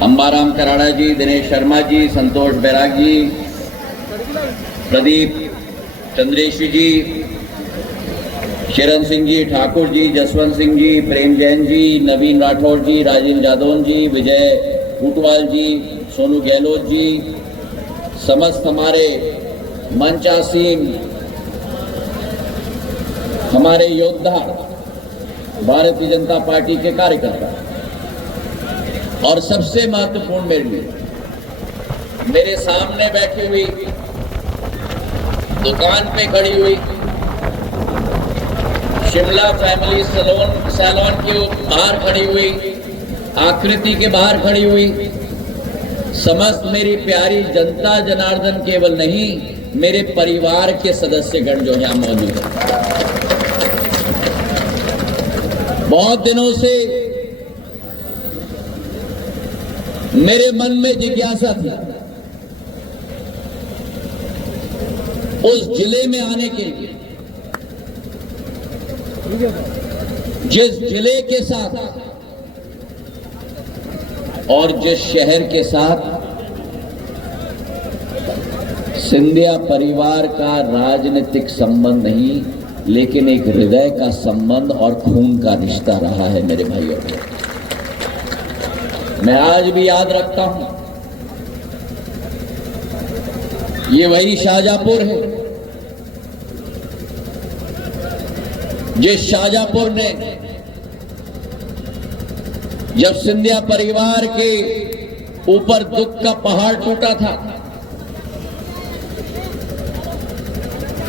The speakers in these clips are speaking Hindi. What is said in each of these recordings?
अंबाराम कराड़ा जी, दिनेश शर्मा जी, संतोष बैराग जी, प्रदीप चंद्रेशी जी, शरण सिंह जी, ठाकुर जी, जसवंत सिंह जी, प्रेम जैन जी, नवीन राठौर जी, राजेंद्र जादौन जी, विजय ऊटवाल जी, सोनू गहलोत जी, समस्त हमारे मंचासीन हमारे योद्धा, भारतीय जनता पार्टी के कार्यकर्ता, और सबसे महत्वपूर्ण मेरे लिए मेरे सामने बैठी हुई, दुकान पे खड़ी हुई, शिमला फैमिली सैलून के बाहर खड़ी हुई, आकृति के बाहर खड़ी हुई, समस्त मेरी प्यारी जनता जनार्दन केवल नहीं, मेरे परिवार के सदस्यगण जो यहां मौजूद हैं। बहुत दिनों से मेरे मन में जिज्ञासा थी उस जिले में आने के लिए, जिस जिले के साथ और जिस शहर के साथ सिंधिया परिवार का राजनीतिक संबंध नहीं, लेकिन एक हृदय का संबंध और खून का रिश्ता रहा है मेरे भाइयों। मैं आज भी याद रखता हूं, ये वही शाहजहांपुर है जिस शाहजहांपुर ने जब सिंधिया परिवार के ऊपर दुख का पहाड़ टूटा था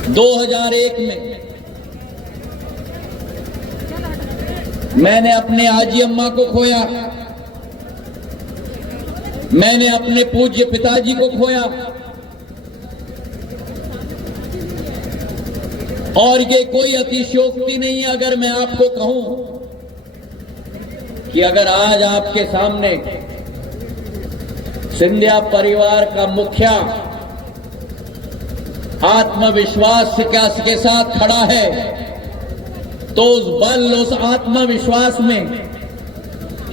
2001 में, मैंने अपने आजी अम्मा को खोया, मैंने अपने पूज्य पिताजी को खोया, और ये कोई अतिशयोक्ति नहीं है अगर मैं आपको कहूं कि अगर आज आपके सामने सिंधिया परिवार का मुखिया आत्मविश्वास के साथ खड़ा है, तो उस बल, उस आत्मविश्वास में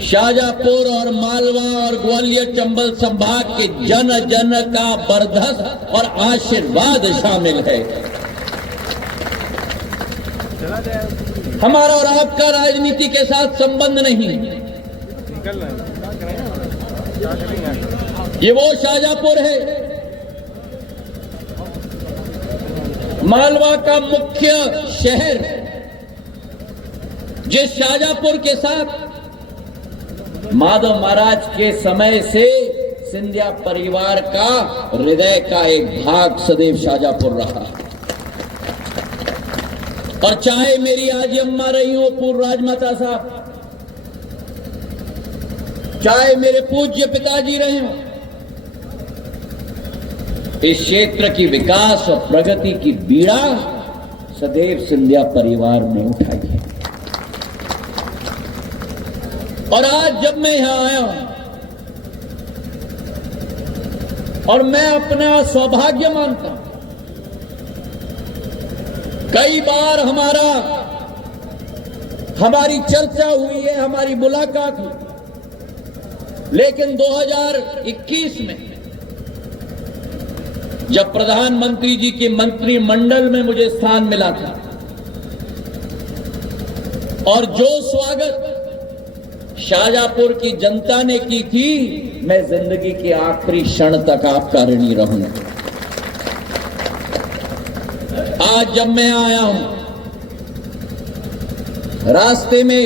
शाहजहांपुर और मालवा और ग्वालियर चंबल संभाग के जन जन का बरदस्त और आशीर्वाद शामिल है। हमारा और आपका राजनीति के साथ संबंध नहीं, ये वो शाहजहांपुर है, मालवा का मुख्य शहर, जिस शाहजहांपुर के साथ माधव महाराज के समय से सिंधिया परिवार का हृदय का एक भाग सदैव शाहजहांपुर रहा। और चाहे मेरी आजी अम्मा रही हो पूर्व राजमाता साहब, चाहे मेरे पूज्य पिताजी रहे हो, इस क्षेत्र की विकास और प्रगति की बीड़ा सदैव सिंधिया परिवार ने उठाई है। और आज जब मैं यहां आया हूं और मैं अपना सौभाग्य मानता हूं, कई बार हमारी चर्चा हुई है, हमारी मुलाकात हुई, लेकिन 2021 में जब प्रधानमंत्री जी के मंत्रिमंडल में मुझे स्थान मिला था और जो स्वागत शाहजहांपुर की जनता ने की थी, मैं जिंदगी के आखिरी क्षण तक आपका ऋणी रहूंगा। आज जब मैं आया हूं, रास्ते में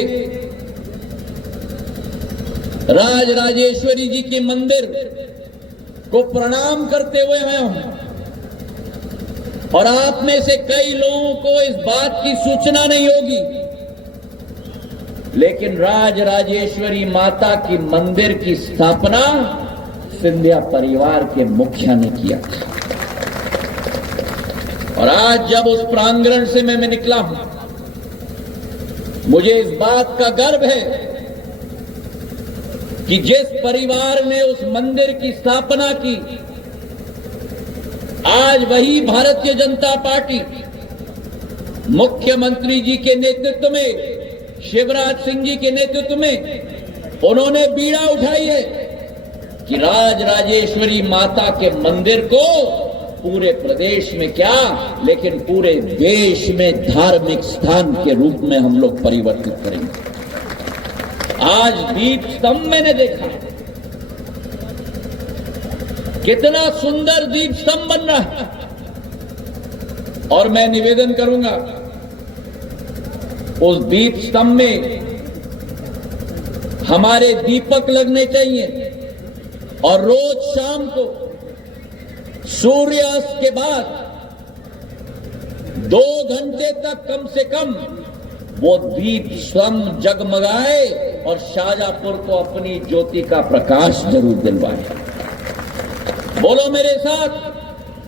राजराजेश्वरी जी के मंदिर को प्रणाम करते हुए आया हूं, और आप में से कई लोगों को इस बात की सूचना नहीं होगी, लेकिन राजराजेश्वरी माता की मंदिर की स्थापना सिंधिया परिवार के मुखिया ने किया था। और आज जब उस प्रांगण से मैं निकला हूं, मुझे इस बात का गर्व है कि जिस परिवार ने उस मंदिर की स्थापना की, आज वही भारतीय जनता पार्टी मुख्यमंत्री जी के नेतृत्व में, शिवराज सिंह जी के नेतृत्व में उन्होंने बीड़ा उठाई है कि राजराजेश्वरी माता के मंदिर को पूरे प्रदेश में क्या, लेकिन पूरे देश में धार्मिक स्थान के रूप में हम लोग परिवर्तित करेंगे। आज दीप स्तंभ मैंने देखा, कितना सुंदर दीप स्तंभ बन रहा है। और मैं निवेदन करूंगा, उस दीप स्तंभ में हमारे दीपक लगने चाहिए और रोज शाम को सूर्यास्त के बाद 2 घंटे तक कम से कम वो दीप स्तंभ जगमगाए और शाहजहांपुर को अपनी ज्योति का प्रकाश जरूर दिलवाए। बोलो मेरे साथ,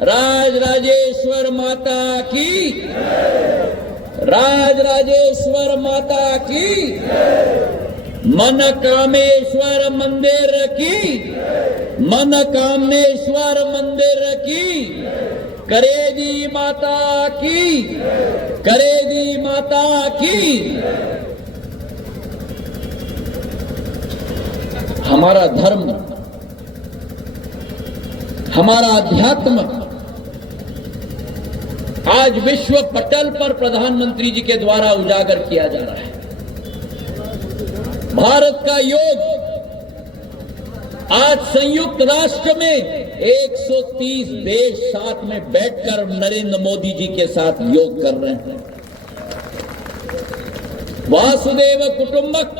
राजराजेश्वर माता की, राजराजेश्वर माता की, मनकामेश्वर मंदिर की, मनकामेश्वर मंदिर की, करेदी माता की, करेदी माता की। हमारा धर्म, हमारा अध्यात्म आज विश्व पटल पर प्रधानमंत्री जी के द्वारा उजागर किया जा रहा है। भारत का योग आज संयुक्त राष्ट्र में 130 देश साथ में बैठकर नरेंद्र मोदी जी के साथ योग कर रहे हैं। वासुदेव कुटुंबक,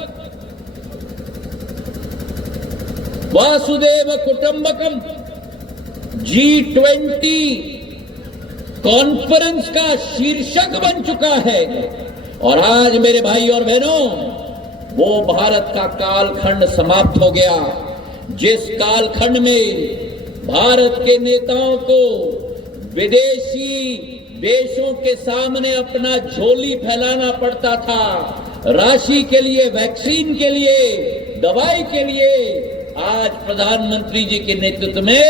वासुदेव कुटुंबकम G20 कॉन्फ्रेंस का शीर्षक बन चुका है। और आज मेरे भाई और बहनों, वो भारत का कालखंड समाप्त हो गया, जिस कालखंड में भारत के नेताओं को विदेशी देशों के सामने अपना झोली फैलाना पड़ता था, राशि के लिए, वैक्सीन के लिए, दवाई के लिए। आज प्रधानमंत्री जी के नेतृत्व में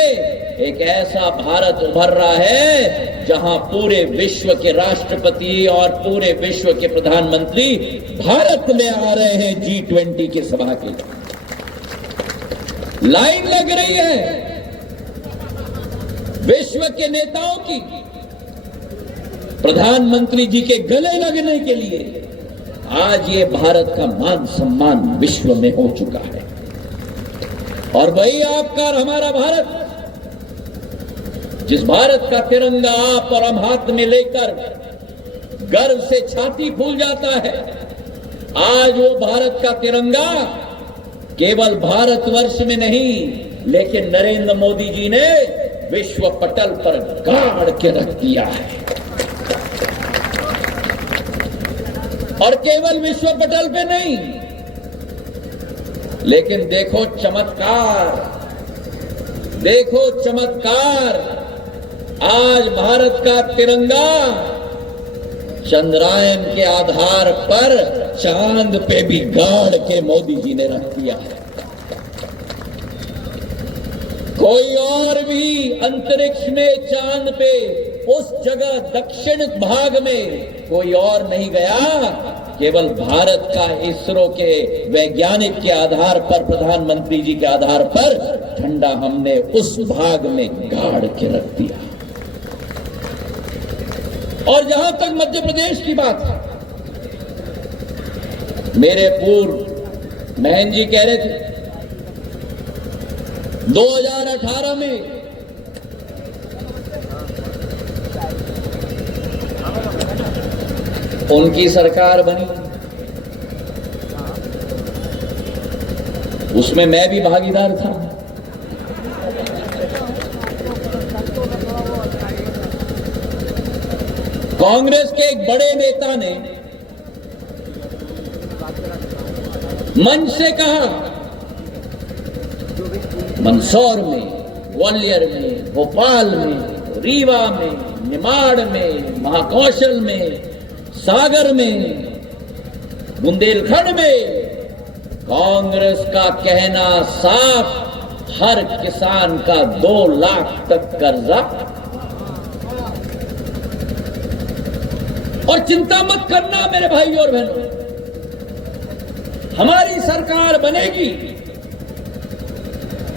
एक ऐसा भारत उभर रहा है जहां पूरे विश्व के राष्ट्रपति और पूरे विश्व के प्रधानमंत्री भारत में आ रहे हैं G20 की सभा के लिए। लाइन लग रही है विश्व के नेताओं की प्रधानमंत्री जी के गले लगने के लिए। आज ये भारत का मान सम्मान विश्व में हो चुका है। और वही आपका और हमारा भारत, जिस भारत का तिरंगा आप और हम हाथ में लेकर गर्व से छाती फूल जाता है, आज वो भारत का तिरंगा केवल भारतवर्ष में नहीं, लेकिन नरेंद्र मोदी जी ने विश्व पटल पर गाड़ के रख दिया है। और केवल विश्व पटल पे नहीं, लेकिन देखो चमत्कार, देखो चमत्कार, आज भारत का तिरंगा चंद्रायन के आधार पर चांद पे भी गाड़ के मोदी जी ने रख दिया है। कोई और भी अंतरिक्ष में, चांद पे, उस जगह दक्षिण भाग में कोई और नहीं गया, केवल भारत का इसरो के वैज्ञानिक के आधार पर, प्रधानमंत्री जी के आधार पर झंडा हमने उस भाग में गाड़ के रख दिया। और जहां तक मध्य प्रदेश की बात है, मेरे पूर्व बहन जी कह रहे थे 2018 में उनकी सरकार बनी, उसमें मैं भी भागीदार था। कांग्रेस के एक बड़े नेता ने मंच से कहा, मंदसौर में, ग्वालियर में, भोपाल में, रीवा में, निमाड़ में, महाकौशल में, सागर में, बुंदेलखंड में कांग्रेस का कहना साफ, हर किसान का 2 लाख तक कर्जा। और चिंता मत करना मेरे भाई और बहनों, हमारी सरकार बनेगी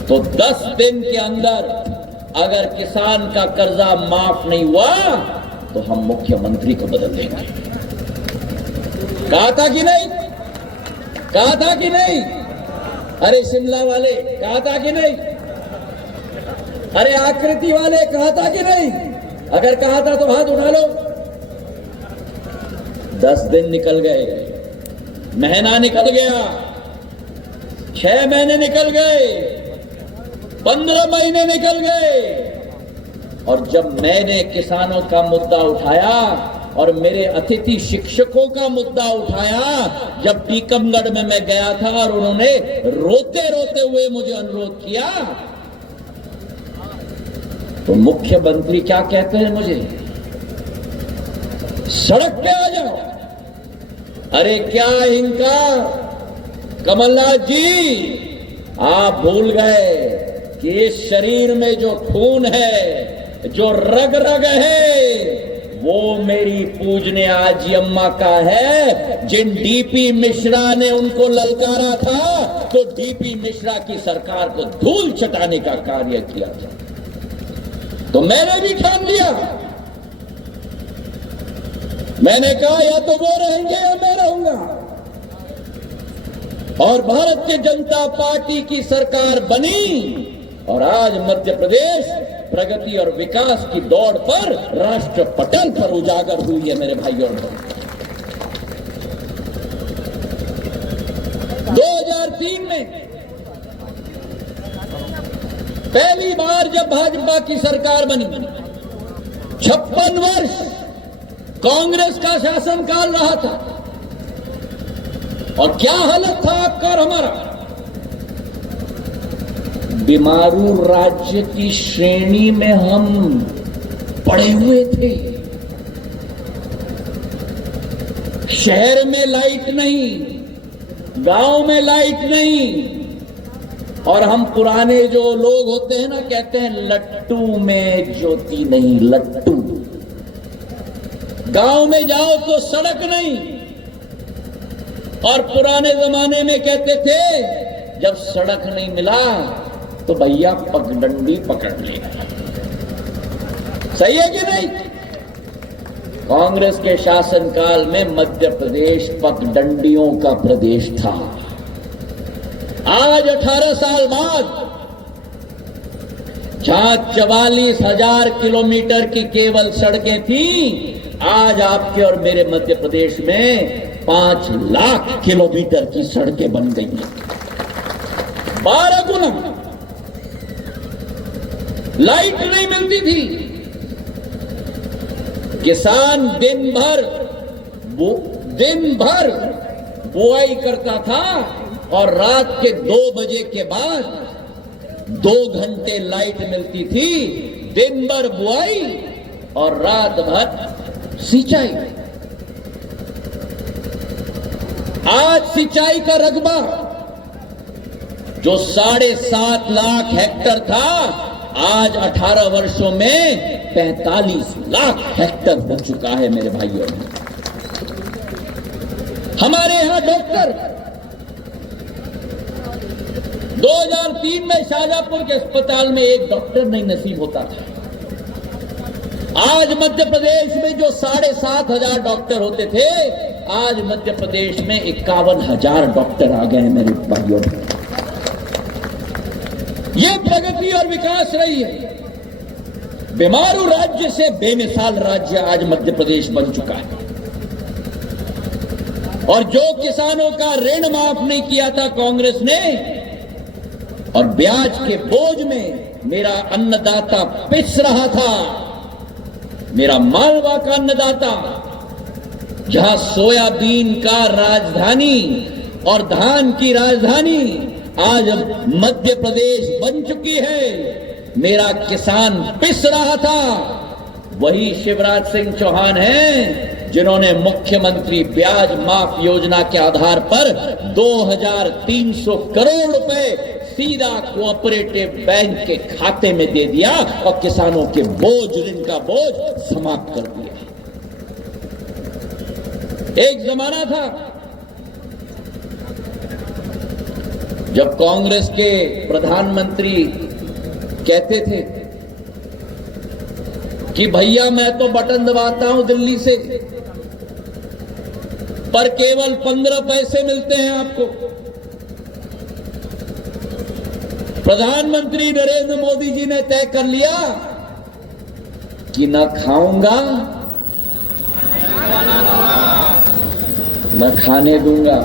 तो 10 दिन के अंदर अगर किसान का कर्जा माफ नहीं हुआ तो हम मुख्यमंत्री को बदल देंगे। कहा था कि नहीं? कहा था कि नहीं? अरे शिमला वाले कहा था कि नहीं? अरे आकृति वाले कहा था कि नहीं? अगर कहा था तो हाथ उठा लो। 10 दिन निकल गए, महीना निकल गया, 6 महीने निकल गए, 15 महीने निकल गए, और जब मैंने किसानों का मुद्दा उठाया और मेरे अतिथि शिक्षकों का मुद्दा उठाया, जब टीकमगढ़ में मैं गया था और उन्होंने रोते रोते हुए मुझे अनुरोध किया, तो मुख्यमंत्री क्या कहते हैं मुझे? सड़क पे आ जाओ। अरे क्या इनका कमलनाथ जी, आप भूल गए कि इस शरीर में जो खून है, जो रग रग है, वो मेरी पूजने आजी अम्मा का है। जिन डीपी मिश्रा ने उनको ललकारा था, तो डीपी मिश्रा की सरकार को धूल चटाने का कार्य किया था। तो मैंने भी ठान लिया, मैंने कहा या तो वो रहेंगे या मैं रहूंगा, और भारतीय जनता पार्टी की सरकार बनी, और आज मध्य प्रदेश प्रगति और विकास की दौड़ पर राष्ट्र पटल पर उजागर हुई है। मेरे भाइयों और बहनों, 2003 में पहली बार जब भाजपा की सरकार बनी, 56 वर्ष कांग्रेस का शासनकाल रहा था, और क्या हालत था आपका और हमारा? बीमारू राज्य की श्रेणी में हम पड़े हुए थे। शहर में लाइट नहीं, गांव में लाइट नहीं, और हम पुराने जो लोग होते हैं ना, कहते हैं लट्टू में ज्योति नहीं, लट्टू। गांव में जाओ तो सड़क नहीं, और पुराने जमाने में कहते थे जब सड़क नहीं मिला तो भैया पगडंडी पकड़ लेगा। सही है कि नहीं? कांग्रेस के शासनकाल में मध्य प्रदेश पगडंडियों का प्रदेश था। आज 18 साल बाद, जहां 44,000 किलोमीटर की केवल सड़कें थी, आज आपके और मेरे मध्य प्रदेश में 5 लाख किलोमीटर की सड़कें बन गई हैं। 12 गुना। लाइट नहीं मिलती थी, किसान दिन भर बुआई करता था, और रात के 2 बजे के बाद 2 घंटे लाइट मिलती थी। दिन भर बुआई और रात भर सिंचाई। आज सिंचाई का रकबा जो 7.5 लाख हेक्टर था, आज 18 वर्षों में 45 लाख हेक्टर हो चुका है। मेरे भाइयों, हमारे यहां डॉक्टर 2003 में शाहजहांपुर के अस्पताल में एक डॉक्टर नहीं नसीब होता था। आज मध्य प्रदेश में जो 7,500 डॉक्टर होते थे, आज मध्य प्रदेश में 51,000 डॉक्टर आ गए हैं। मेरे भाइयों, ये प्रगति और विकास रही है। बीमारू राज्य से बेमिसाल राज्य आज मध्य प्रदेश बन चुका है। और जो किसानों का ऋण माफ नहीं किया था कांग्रेस ने, और ब्याज के बोझ में मेरा अन्नदाता पिस रहा था, मेरा मालवा का अन्नदाता, जहां सोयाबीन का राजधानी और धान की राजधानी आज मध्य प्रदेश बन चुकी है, मेरा किसान पिस रहा था, वही शिवराज सिंह चौहान हैं जिन्होंने मुख्यमंत्री ब्याज माफ योजना के आधार पर 2,300 करोड़ रुपए सीधा कोऑपरेटिव बैंक के खाते में दे दिया और किसानों के ऋण का बोझ समाप्त कर दिया। एक जमाना था जब कांग्रेस के प्रधानमंत्री कहते थे कि भैया मैं तो बटन दबाता हूं दिल्ली से, पर केवल 15 पैसे मिलते हैं आपको। प्रधानमंत्री नरेंद्र मोदी जी ने तय कर लिया कि न खाऊंगा न खाने दूंगा।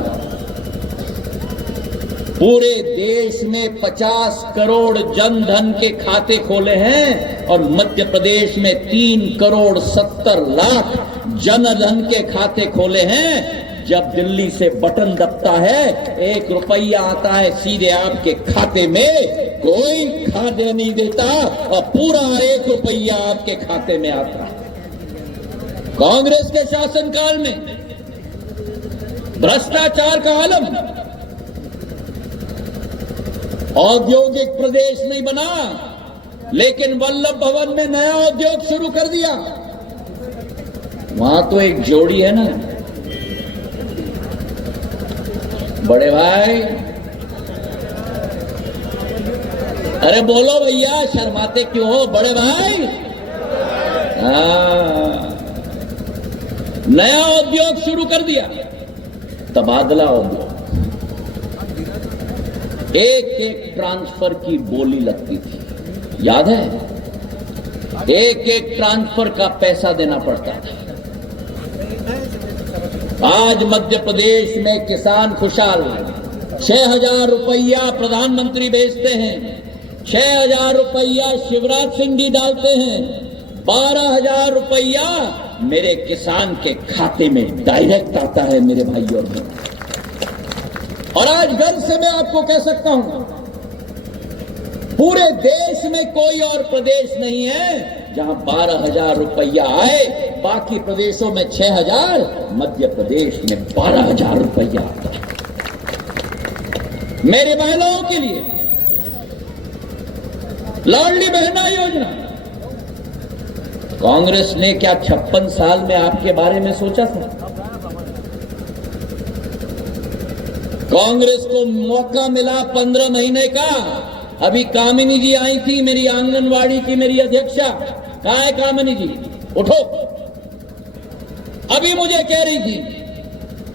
पूरे देश में 50 करोड़ जन धन के खाते खोले हैं और मध्य प्रदेश में 3 करोड़ 70 लाख जन धन के खाते खोले हैं। जब दिल्ली से बटन दबता है 1 रुपया आता है सीधे आपके खाते में, कोई खाद्य नहीं देता और पूरा 1 रुपया आपके खाते में आता है। कांग्रेस के शासनकाल में भ्रष्टाचार का आलम, औद्योगिक प्रदेश नहीं बना, लेकिन वल्लभ भवन में नया उद्योग शुरू कर दिया। वहां तो एक जोड़ी है ना, बड़े भाई, अरे बोलो भैया, शर्माते क्यों हो बड़े भाई? नया उद्योग शुरू कर दिया, तबादला उद्योग। एक ट्रांसफर की बोली लगती थी, याद है? एक ट्रांसफर का पैसा देना पड़ता था। आज मध्य प्रदेश में किसान खुशहाल, 6,000 रुपया प्रधानमंत्री भेजते हैं, 6,000 रुपया शिवराज सिंह जी डालते हैं, 12,000 रुपया मेरे किसान के खाते में डायरेक्ट आता है मेरे भाइयों और बहनों। और आज गर्व से मैं आपको कह सकता हूं, पूरे देश में कोई और प्रदेश नहीं है जहां 12,000 रुपया आए, बाकी प्रदेशों में 6,000, मध्य प्रदेश में 12,000 रुपया आता है मेरे महिलाओं के लिए। लाडली बहना योजना, कांग्रेस ने क्या 56 साल में आपके बारे में सोचा था? कांग्रेस को मौका मिला 15 महीने का। अभी कामिनी जी आई थी, मेरी आंगनवाड़ी की मेरी अध्यक्षा। कहां है कामिनी जी? उठो। अभी मुझे कह रही थी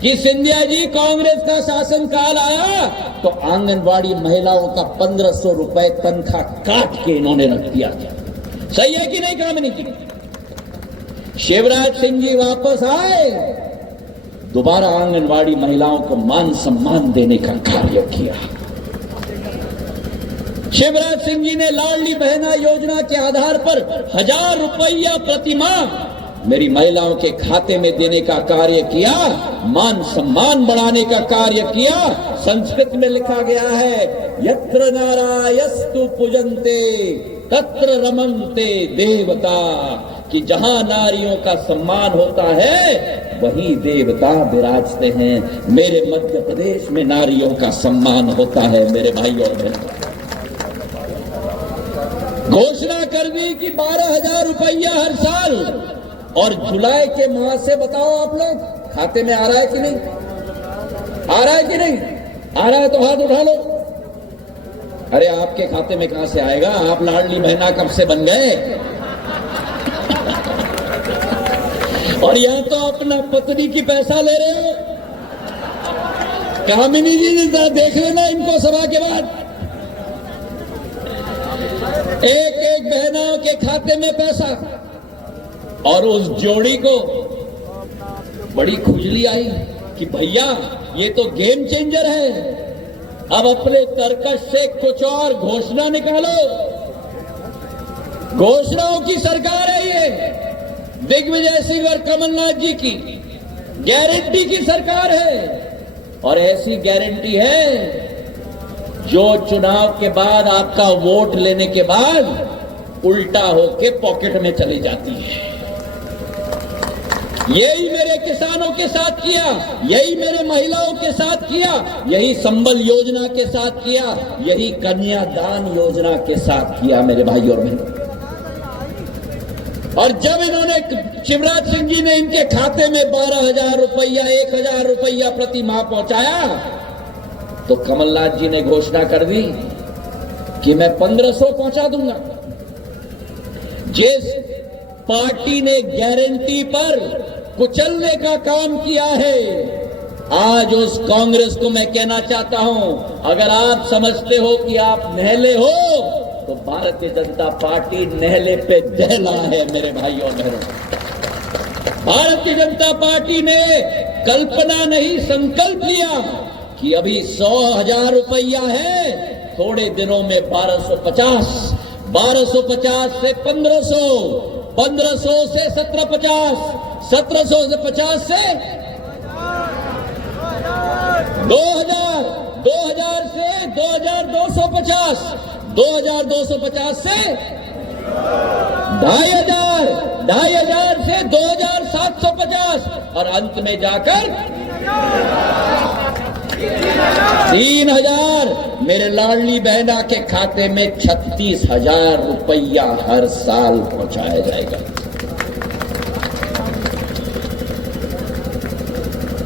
कि सिंधिया जी, कांग्रेस का शासनकाल आया तो आंगनवाड़ी महिलाओं का 1,500 रुपए तनख्वाह काट के इन्होंने रख दिया। सही है कि नहीं कामिनी जी? शिवराज सिंह जी वापस आए, दोबारा आंगनवाड़ी महिलाओं को मान सम्मान देने का कार्य किया। शिवराज सिंह जी ने लाडली बहना योजना के आधार पर 1,000 रुपया प्रति माह मेरी महिलाओं के खाते में देने का कार्य किया, मान सम्मान बढ़ाने का कार्य किया। संस्कृत में लिखा गया है, यत्र नारायस्तु पूजन्ते तत्र रमन्ते देवता, कि जहां नारियों का सम्मान होता है वहीं देवता विराजते हैं। मेरे मध्य प्रदेश में नारियों का सम्मान होता है मेरे भाई और बहनों। घोषणा कर दी कि 12,000 रुपया हर साल, और जुलाई के माह से बताओ आप लोग खाते में आ रहा है कि नहीं? आ रहा है कि नहीं? आ रहा है तो हाथ उठा लो। अरे आपके खाते में कहां से आएगा? आप लाडली बहना कब से बन गए? और यहां तो अपना पत्नी की पैसा ले रहे हो। कामिनी जी देख लेना इनको सभा के बाद। एक बहनों के खाते में पैसा, और उस जोड़ी को बड़ी खुजली आई कि भैया ये तो गेम चेंजर है, अब अपने तरकश से कुछ और घोषणा निकालो। घोषणाओं की सरकार है ये, दिग्विजय सिंह और कमलनाथ जी की गारंटी की सरकार है। और ऐसी गारंटी है जो चुनाव के बाद आपका वोट लेने के बाद उल्टा होके पॉकेट में चली जाती है। यही मेरे किसानों के साथ किया, यही मेरे महिलाओं के साथ किया, यही संबल योजना के साथ किया, यही कन्यादान योजना के साथ किया मेरे भाई और बहनों। और जब इन्होंने, शिवराज सिंह जी ने इनके खाते में 12,000 रुपया, 1,000 रुपया प्रति माह पहुंचाया, तो कमलनाथ जी ने घोषणा कर दी कि मैं 1500 पहुंचा दूंगा। जिस पार्टी ने गारंटी पर कुचलने का काम किया है, आज उस कांग्रेस को मैं कहना चाहता हूं, अगर आप समझते हो कि आप नहले हो, तो भारतीय जनता पार्टी नहले पे दहला है मेरे भाई और बहनों। भारतीय जनता पार्टी ने कल्पना नहीं संकल्प लिया कि अभी 100,000 रुपया है, थोड़े दिनों में 1250, 1250 से 1500, 1500 से 1750, 1700 से 50 से 2000, 2000 से 2250, 2250 से 2500, 2500 से 2750 और अंत में जाकर 3000 मेरे लाडली बहना के खाते में 36,000 रुपया हर साल पहुंचाया जाएगा।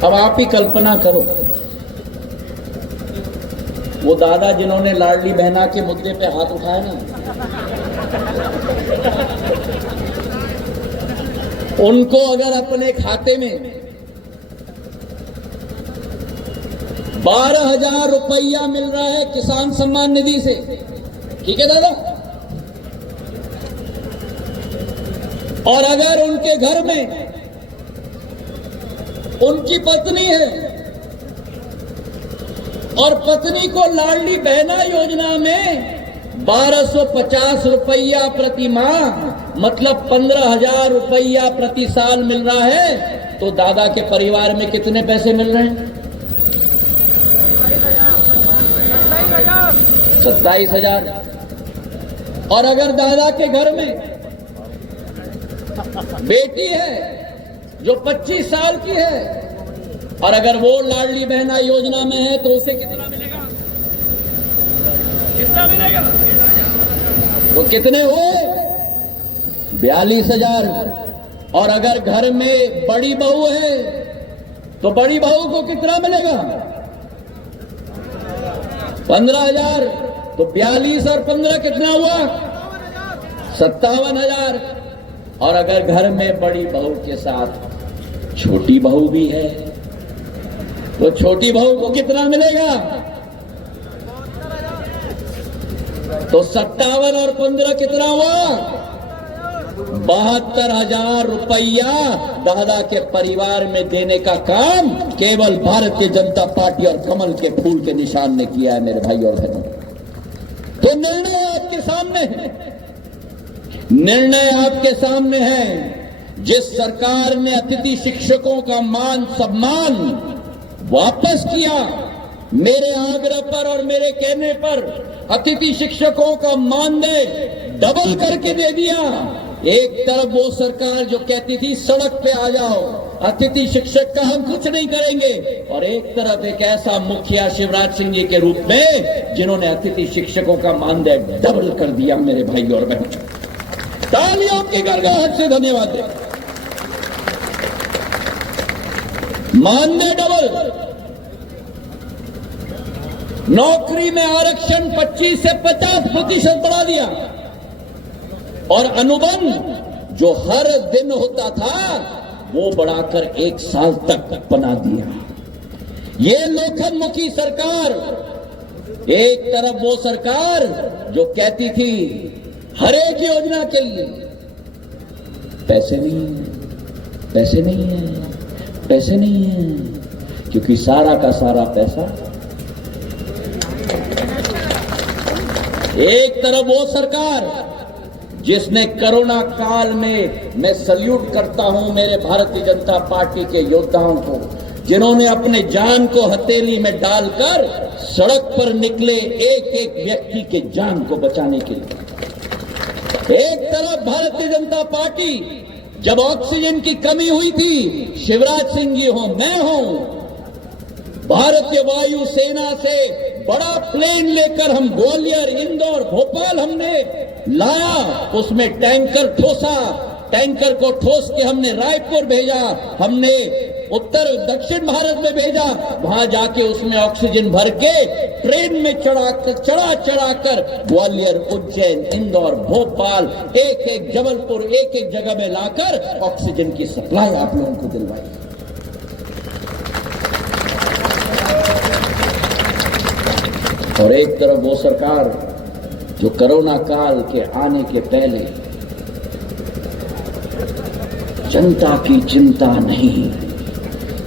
अब आप ही कल्पना करो, वो दादा जिन्होंने लाडली बहना के मुद्दे पे हाथ उठाया ना, उनको अगर अपने खाते में 12,000 रुपया मिल रहा है किसान सम्मान निधि से, ठीक है दादा, और अगर उनके घर में उनकी पत्नी है और पत्नी को लाडली बहना योजना में 1250 रुपया प्रति माह, मतलब 15,000 रुपया प्रति साल मिल रहा है, तो दादा के परिवार में कितने पैसे मिल रहे हैं? 27,000। और अगर दादा के घर में बेटी है जो 25 साल की है और अगर वो लाडली बहना योजना में है, तो उसे कितना मिलेगा? कितना मिलेगा? तो कितने हुए? 42,000। और अगर घर में बड़ी बहू है तो बड़ी बहू को कितना मिलेगा? 15,000। तो 42 और 15 कितना हुआ? 57,000। और अगर घर में बड़ी बहू के साथ छोटी बहू भी है, तो छोटी बहू को कितना मिलेगा? तो 57 और 15 कितना हुआ? 72,000 रुपया दादा के परिवार में देने का काम केवल भारतीय जनता पार्टी और कमल के फूल के निशान ने किया है मेरे भाई और बहनों। तो निर्णय आपके सामने है, निर्णय आपके सामने है। जिस सरकार ने अतिथि शिक्षकों का मान सम्मान वापस किया, मेरे आग्रह पर और मेरे कहने पर अतिथि शिक्षकों का मानदेय डबल करके दे दिया। एक तरफ वो सरकार जो कहती थी सड़क पे आ जाओ, अतिथि शिक्षक का हम कुछ नहीं करेंगे, और एक तरफ एक ऐसा मुखिया शिवराज सिंह जी के रूप में जिन्होंने अतिथि शिक्षकों का मानदेय डबल कर दिया मेरे भाई और बहनों। तालियों की गड़गड़ाहट से धन्यवाद दें। मानदेय डबल, नौकरी में आरक्षण 25 से 50% बढ़ा दिया, और अनुबंध जो हर दिन होता था वो बढ़ाकर 1 साल तक बना दिया। ये लोखंडमुखी सरकार, एक तरफ वो सरकार जो कहती थी हर एक योजना के लिए पैसे नहीं है, पैसे नहीं है, पैसे नहीं है, क्योंकि सारा का सारा पैसा, एक तरफ वो सरकार जिसने कोरोना काल में, मैं सल्यूट करता हूं मेरे भारतीय जनता पार्टी के योद्धाओं को, जिन्होंने अपने जान को हथेली में डालकर सड़क पर निकले एक एक व्यक्ति के जान को बचाने के लिए। एक तरफ भारतीय जनता पार्टी जब ऑक्सीजन की कमी हुई थी, शिवराज सिंह जी हो, मैं हूं, भारतीय वायु सेना से बड़ा प्लेन लेकर हम ग्वालियर, इंदौर, भोपाल हमने लाया, उसमें टैंकर ठोसा, टैंकर को ठोस के हमने रायपुर भेजा, हमने उत्तर दक्षिण भारत में भेजा, वहां जाके उसमें ऑक्सीजन भर के ट्रेन में चढ़ा कर ग्वालियर, उज्जैन, इंदौर, भोपाल, एक जबलपुर, एक जगह में लाकर ऑक्सीजन की सप्लाई आप लोगों को दिलवाई। और एक तरफ वो सरकार जो कोरोना काल के आने के पहले जनता की चिंता नहीं,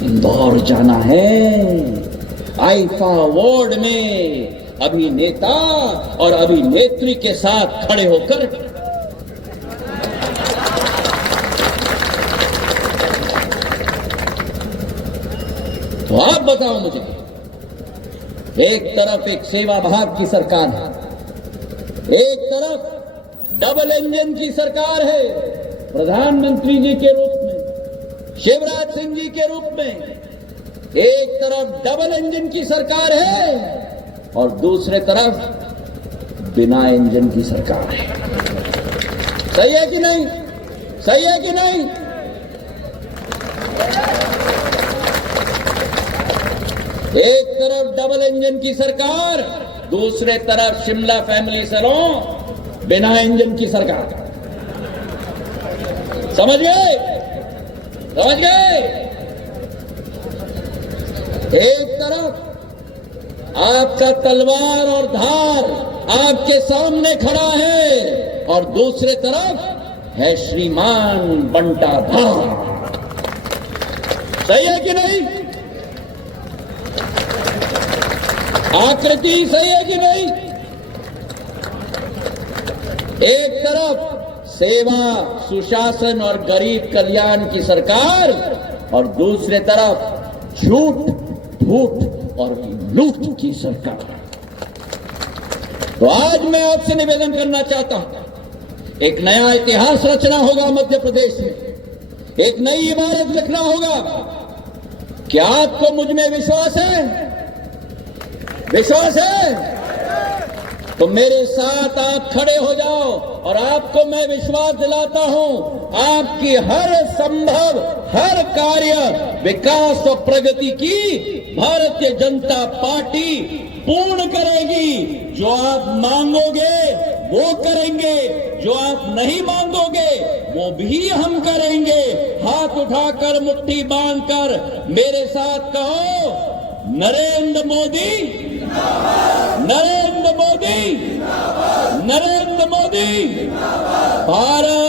इंदौर जाना है, आईफा वार्ड में अभिनेता और अभिनेत्री के साथ खड़े होकर तो आप बताओ मुझे, एक तरफ एक सेवा भाव की सरकार है, एक तरफ डबल इंजन की सरकार है, प्रधानमंत्री जी के रूप में, शिवराज सिंह जी के रूप में। एक तरफ डबल इंजन की सरकार है और दूसरे तरफ बिना इंजन की सरकार है। सही है कि नहीं? सही है कि नहीं? एक तरफ डबल इंजन की सरकार, दूसरे तरफ शिमला फैमिली सैलून बिना इंजन की सरकार। समझ गए? समझ गए? एक तरफ आपका तलवार और धार आपके सामने खड़ा है और दूसरे तरफ है श्रीमान बंटा धार। सही है कि नहीं? आकृति सही है कि नहीं? एक तरफ सेवा, सुशासन और गरीब कल्याण की सरकार और दूसरे तरफ झूठ, फूट और लूट की सरकार। तो आज मैं आपसे निवेदन करना चाहता हूं, एक नया इतिहास रचना होगा मध्य प्रदेश में, एक नई इमारत लिखना होगा। क्या आपको मुझ में विश्वास है? विश्वास है? तो मेरे साथ आप खड़े हो जाओ और आपको मैं विश्वास दिलाता हूं, आपकी हर संभव हर कार्य विकास और प्रगति की भारतीय जनता पार्टी पूर्ण करेगी। जो आप मांगोगे वो करेंगे, जो आप नहीं मांगोगे वो भी हम करेंगे। हाथ उठाकर मुट्ठी बांधकर मेरे साथ कहो, नरेंद्र मोदी, नरेंद्र मोदी, नरेंद्र मोदी, भारत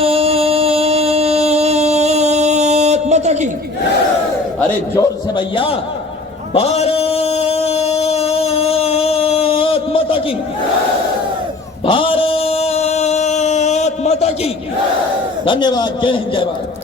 माता की। अरे जोर से भैया, भारत माता की, भारत माता की। धन्यवाद। जय हिंद, जय भारत।